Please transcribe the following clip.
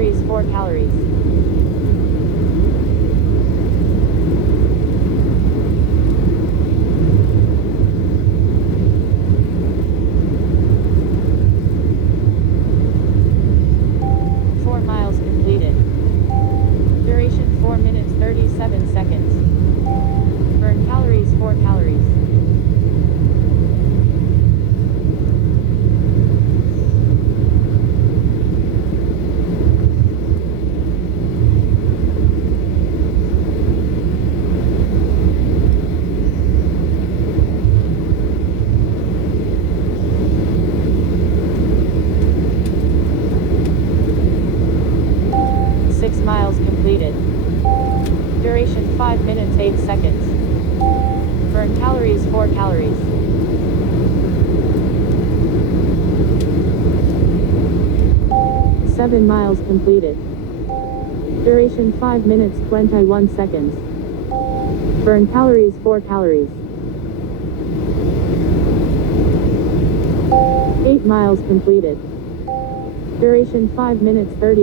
calories, 4 calories. 4 miles completed. Duration 4 minutes 37 seconds. Burn calories, 4 calories. 6 miles completed. Duration 5 minutes 8 seconds. Burn calories, 4 calories. 7 miles completed. Duration 5 minutes 21 seconds. Burn calories, 4 calories. 8 miles completed. Duration 5 minutes 30